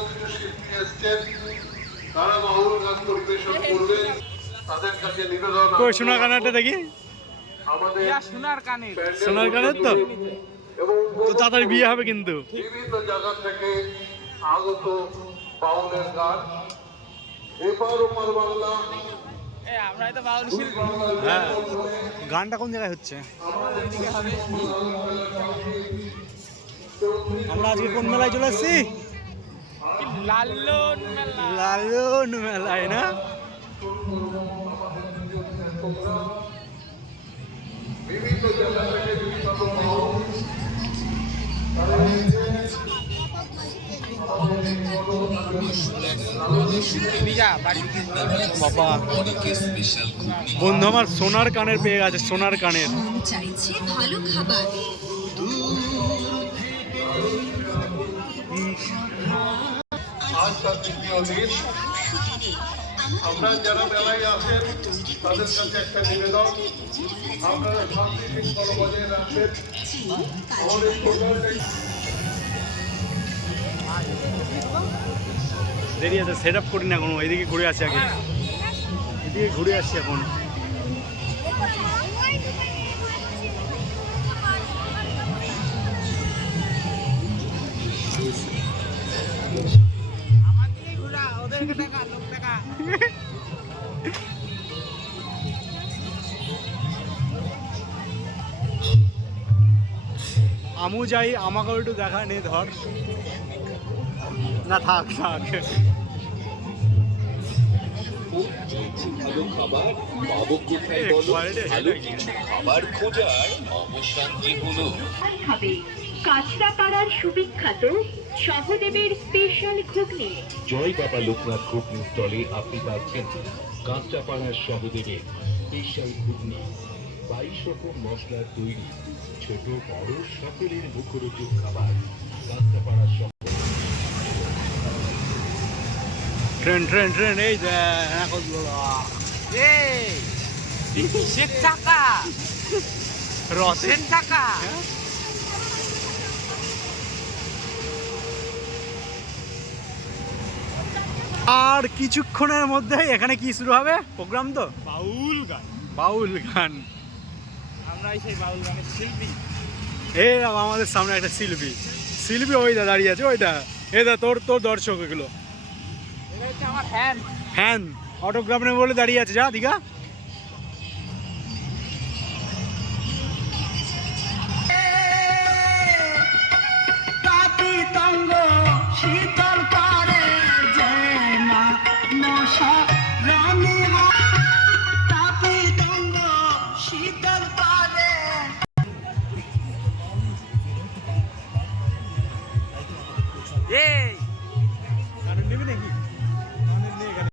কিছু শিল্পী এসছেন তারা গান পরিবেশন তাদের কাছে নিবেদন কই সোনার কানাটা দেখি? আমাদের সোনার কানে সোনার কানের তো? তো তাড়াতাড়ি বিয়ে হবে কিন্তু। বিভিন্ন জায়গা থেকে আগত বাউলের গান। বাংলা। হ্যাঁ। গানটা কোন জায়গায় হচ্ছে? আমরা আজকে কোন মেলায় চলে আসছি লাল্লন মেলা লালন মেলায় না? বাবা বন্ধু আমার সোনার কানের পেয়ে গেছে সোনার কানের। চাইছে ভালো খাবার। যারা মেলায় আসেন তাদের কাছে একটা নিবেদন। আপনারা বজায় রাখবেন। আমাদের দেরি আছে সেট আপ করি না এখন, এদিকে ঘুরে আসি আগে। এদিকে ঘুরে আসছি এখন। আমু যাই আমাকেও একটু দেখা নেই ধর। না থাক থাক। খাবার পাবো কোথায় বলো? ভালো কিছু খাবার খোঁজার অবসান হলো? কাঁচরাপাড়ার সুবিখ্যাত সহদেবের স্পেশাল ঘুগনি। জয় বাবা লোকনাথ ঘুগনি স্টলে আপনি পাচ্ছেন কাঁচরাপাড়ার সহদেবের স্পেশাল ঘুগনি। বাইশ রকম মশলার তৈরি ছোট বড় সকলের মুখরোচক খাবার কাঁচরাপাড়ার সহ ট্রেন ট্রেন ট্রেন এই দেখ টাকা রথের টাকা আর কিছুক্ষণের মধ্যে এখানে কি শুরু হবে? প্রোগ্রাম তো? বাউল গান। বাউল গান। আমরাই সেই বাউল গানের শিল্পী। এ আমাদের সামনে একটা শিল্পী। শিল্পী ওইটা দাঁড়িয়ে আছে ওইটা। এ দা তোর তোর দর্শক এগুলো। এটা হচ্ছে আমার ফ্যান ফ্যান অটোগ্রাফ নেবে বলে দাঁড়িয়ে আছে। যা দিঘা। এই